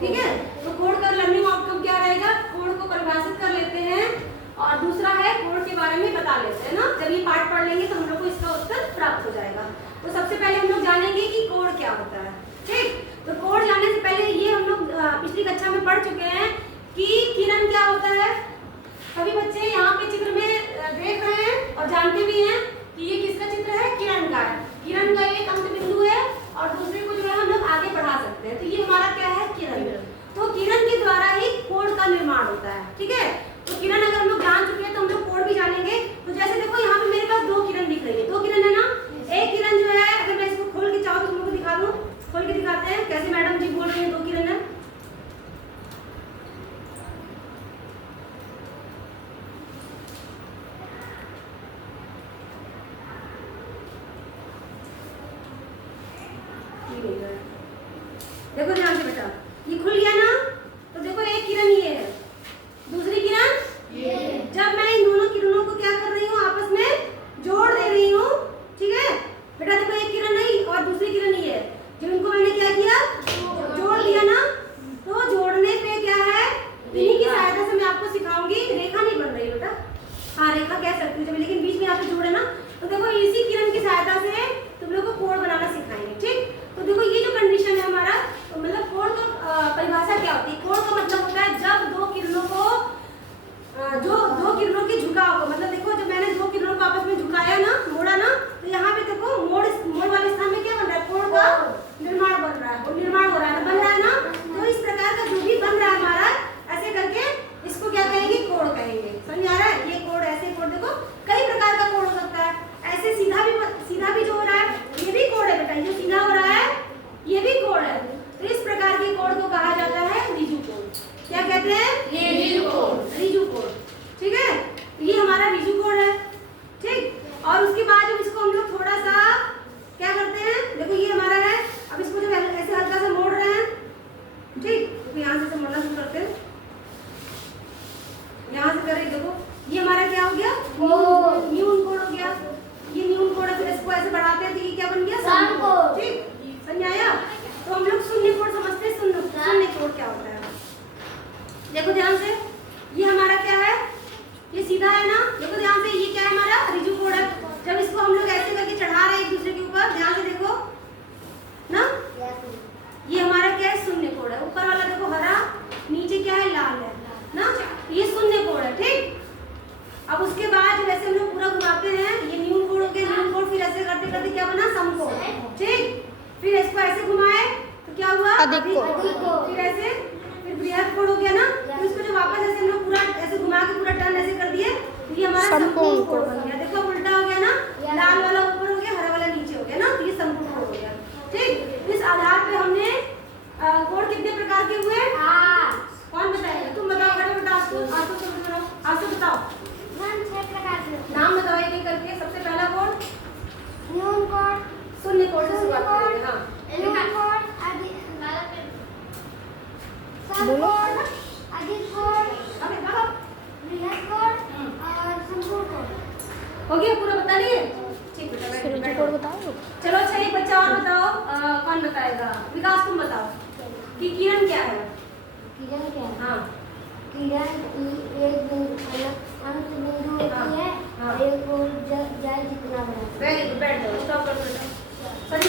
ठीक है। तो कोड का लर्निंग आउटकम क्या रहेगा, कोड को परिभाषित कर लेते हैं और दूसरा है कोड के बारे में बता लेते हैं ना। जब ये पार्ट पढ़ लेंगे तो हम लोग को इसका उत्तर प्राप्त हो जाएगा। तो सबसे पहले हम लोग जानेंगे कि कोड क्या होता है। ठीक, तो कोड जानने से पहले ये हम लोग पिछली कक्षा में पढ़ चुके हैं कि किरण क्या होता है। सभी बच्चे यहाँ पे चित्र में देख रहे हैं और जानते भी हैं कि ये किसका चित्र है, किरण का है। किरण का एक अंत बिंदु है और दूसरे को जो है हम लोग आगे बढ़ा सकते हैं। तो ये हमारा क्या है, किरण। तो किरण के द्वारा ही कोड का निर्माण होता है। ठीक है, तो किरण अगर हम लोग जान चुके हैं तो हम लोग कोड भी जानेंगे। तो जैसे देखो यहाँ पे मेरे पास 2 किरण दिख रही है, 2 किरण है ना। एक किरण जो है अगर मैं इसको खोल के चाहूँ तो तुम लोग को दिखा दूँ, खोल के दिखाते हैं कैसे मैडम जी बोल रही है 2 किरण है। देखो ध्यान से बेटा, ये खुल गया ना। तो देखो एक किरण ये है, दूसरी किरण ये। जब मैं इन दोनों किरणों को क्या कर रही हूँ, आपस में जोड़ दे रही हूँ। ठीक है बेटा, देखो एक किरण है और दूसरी किरण ये है। जब इनको मैंने क्या किया, जोड़ लिया ना। तो जोड़ने पे क्या है, इन्हीं की सहायता से मैं आपको सिखाऊंगी। रेखा नहीं बन रही बेटा, हाँ रेखा कह सकती हूँ जब, लेकिन बीच में आपको जोड़े ना। तो देखो इसी किरण की सहायता से तुम लोग को कोड बनाना सिखाएंगे। ठीक, तो देखो ये जो कंडीशन है हमारा, तो मतलब कोड का परिभाषा क्या होती है। कोड का मतलब होता है जब 2 किरणों को जो 2 किरणों के झुकाव को, मतलब देखो जब मैंने 2 किरणों को आपस में झुकाया ना, मोड़ा ना, तो यहाँ पे देखो मोड़ वाले स्थान में क्या बन रहा है, कोड का निर्माण बन रहा है, निर्माण हो रहा है, बन रहा है ना। तो इस प्रकार का जो भी बन रहा है हमारा, ऐसे करके इसको क्या कहेंगे, कोड कहेंगे। समझ आ रहा है, ये कोड, ऐसे कोड देखो कई प्रकार का कोड हो सकता है। ऐसे सीधा भी जो हो रहा है ये भी कोड है बेटा, जो सीधा हो रहा है ये भी कोड है। तो इस प्रकार के कोड को कहा जाता है रिजु कोड। क्या कहते हैं, रिजु कोड, रिजु कोड। ठीक है, ये हमारा रिजु कोड है। ठीक, और उसके बाद जब इसको हम लोग थोड़ा सा क्या करते हैं, देखो ये हमारा है। अब इसको जब ऐसे हल्का सा मोड़ रहे हैं, ठीक, तो यहाँ से मोड़ना शुरू करते हैं, यहाँ से करें। देखो ये हमारा क्या हो गया, न्यून कोड हो गया। ये न्यून कोड है, फिर इसको ऐसे बढ़ाते हैं तो ये क्या बन गया, सम कोड। ठीक, समझ आया। तो हम लोग शून्य कोड समझते हैं। शून्य कोड क्या होता है, देखो ध्यान से, ये हमारा क्या है, ये सीधा है ना। देखो ध्यान से, ये क्या है हमारा, रिजु कोड है। जब इसको हम लोग ऐसे करके चढ़ा रहे हैं एक दूसरे के ऊपर, ध्यान से देखो ना, ये हमारा क्या है, शून्य कोड है। ऊपर वाला देखो हरा, नीचे क्या है, लाल है ना, ये शून्य कोड है। ठीक, अब उसके बाद जैसे हम लोग पूरा घुमाते हैं, ये न्यून कोड हो गया, न्यून कोड, फिर ऐसे करते करते क्या बना, सम कोड। ठीक, फिर इसको ऐसे घुमाए तो क्या हुआ, अधिक कोड। फिर ऐसे, फिर बृहद कोड हो गया ना। तो इसको जब वापस ऐसे हम लोग पूरा ऐसे घुमा के पूरा टर्न ऐसे कर दिए तो ये हमारा संपूर्ण कोड बन गया। देखो उल्टा हो गया ना, लाल वाला ऊपर हो गया, हरा वाला नीचे हो गया ना, तो ये संपूर्ण कोड हो गया। ठीक, इस आधार पे हमने कोड कितने प्रकार के हुए, कौन बताएगा, तुम बताओ बेटा, आंसू बताओ, नाम बताओ एक एक करके। सबसे पहला कोड न्यून कोड, शून्य कोड से शुरुआत करेंगे। हाँ, न्यून कोड, सम कोड, अधिक कोड, बृहद कोड और संपूर्ण कोड। हो गया पूरा, बता लिए। ठीक बेटा, कोड बताओ। चलो अच्छा, एक बच्चा और बताओ, कौन बताएगा, विकास तुम बताओ कि किरण क्या है। किरण क्या है, हाँ, किरण एक अंत बिंदु होती है, एक और जाए जितना बड़ा। वेरी गुड, बैठ जाओ, स्टॉप कर दो।